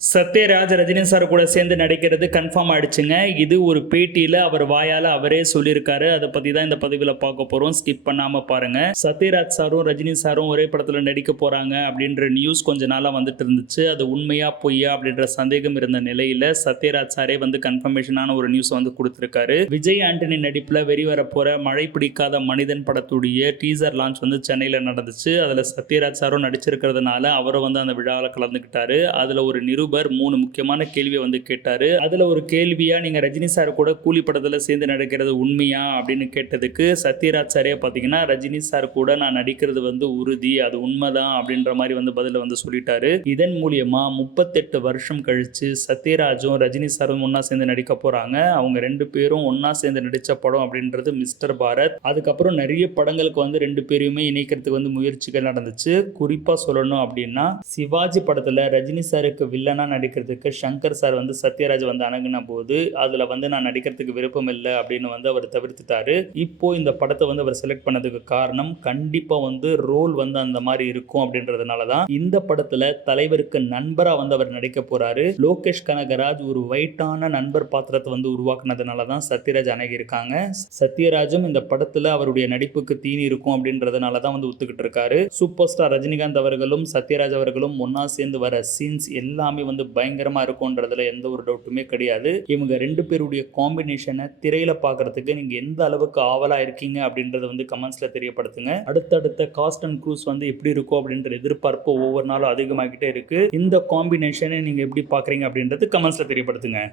Sathyaraj Rajini sir கூட சேர்ந்து நடிக்கிறது கன்ஃபார்ம் ஆயிடுச்சுங்க. இது ஒரு பேட்டியில அவர் வாயால அவரே சொல்லியிருக்காரு. அதை பத்தி தான் இந்த பதிவில் பார்க்க போறோம். ஸ்கிப் பண்ணாம பாருங்க. சத்யராஜ் சாரும் ரஜினி சாரும் ஒரே படத்துல நடிக்க போறாங்க அப்படின்ற நியூஸ் கொஞ்ச நாளா வந்துட்டு இருந்துச்சு. அது உண்மையா பொய்யா அப்படின்ற சந்தேகம் இருந்த நிலையில சத்யராஜ் சாரே வந்து கன்ஃபர்மேஷனான ஒரு நியூஸ் வந்து கொடுத்திருக்காரு. விஜய் ஆண்டனி நடிப்புல வெளிவர போற மழை பிடிக்காத மனிதன் படத்துடைய டீசர் லான்ச் வந்து சென்னையில நடந்துச்சு. அதுல சத்யராஜ் சாரும் நடிச்சிருக்கிறதுனால அவரும் வந்து அந்த விழாவில் கலந்துக்கிட்டாரு. அதுல ஒரு நிரூபர் 3 முக்கியமான கேள்வியை வந்து கேட்டாரு. அதுல ஒரு கேள்வியா, நீங்க ரஜினி சார் கூட கூலி படத்துல சேர்ந்து நடிக்கிறது உண்மையா அப்படின்னு கேட்டதுக்கு சத்யராஜ் சாரே பாத்தீங்கன்னா, ரஜினி சார் கூட நான் நடிக்கிறது வந்து உறுதி, அது உண்மைதான் அப்படின்ற மாதிரி வந்து பதில வந்து சொல்லிட்டாரு. இதன் மூலியமா 38 வருஷம் கழிச்சு சத்யராஜும் ரஜினி சாரும் ஒன்னா சேர்ந்து நடிக்க போறாங்க. அவங்க 2 பேரும் ஒன்னா சேர்ந்து நடிச்ச படம் அப்படின்றது மிஸ்டர் பாரத். அதுக்கப்புறம் நிறைய படங்களுக்கு வந்து 2 பேரையுமே இணைக்கிறதுக்கு வந்து முயற்சிகள் நடந்துச்சு. குறிப்பா சொல்லணும் அப்படின்னா, சிவாஜி படத்துல ரஜினி சாருக்கு வில்லனா நடிக்கிறதுக்கு சங்கர் சார் வந்து சத்யராஜ் வந்து அணுகுன போது அதுல வந்து நான் நடிக்கிறதுக்கு விருப்பம் இல்லை அப்படின்னு வந்து அவர் தவிர்த்துட்டாரு. இப்போ இந்த படத்தை வந்து அவர் செலக்ட் பண்ணதுக்கு காரணம் கண்டிப்பா வந்து ரோல் வந்து அந்த மாதிரி இருக்கும் அப்படின்றதுனாலதான் இந்த படத்துல தலைவருக்கு நண்பரா வந்து அவர் நடிக்க போறாரு. லோகேஷ் கனகராஜ் ஒரு வைட்டான நண்பர் பாத்திரத்தை வந்து உருவாக்குனதுனாலதான் சத்யராஜ் அணுகியிருக்காங்க. சத்யராஜும் இந்த படத்துல அவருடைய நடிப்புக்கு தீனி இருக்கும் அப்படின்றதுனாலதான் வந்து ஒத்துக்கிட்டு இருக்காரு. சூப்பர் ஸ்டார் ரஜினிகாந்த் அவர்களும் சத்யராஜ் அவர்களும் ஒன்னா சேர்ந்து வர சீன்ஸ் எல்லாமே வந்து பயங்கரமா இருக்கும்ன்றதுல எந்த ஒரு டவுட்டுமே கிடையாது. இவங்க 2 பேருடைய காம்பினேஷனை திரையில பார்க்கறதுக்கு நீங்க எந்த அளவுக்கு ஆவலா இருக்கீங்க அப்படின்றத வந்து கமெண்ட்ஸ்ல தெரியப்படுத்துங்க. அடுத்தடுத்த காஸ்ட் அண்ட் க்ரூஸ் வந்து எப்படி இருக்கும் அப்படின்ற எதிர்பார்ப்பு ஒவ்வொரு நாளும் அதிகமாகிட்டே இருக்கு. இந்த காம்பினேஷனை நீங்க எப்படி பாக்குறீங்க அப்படின்றது கமெண்ட்ஸ்ல தெரியப்படுத்துங்க.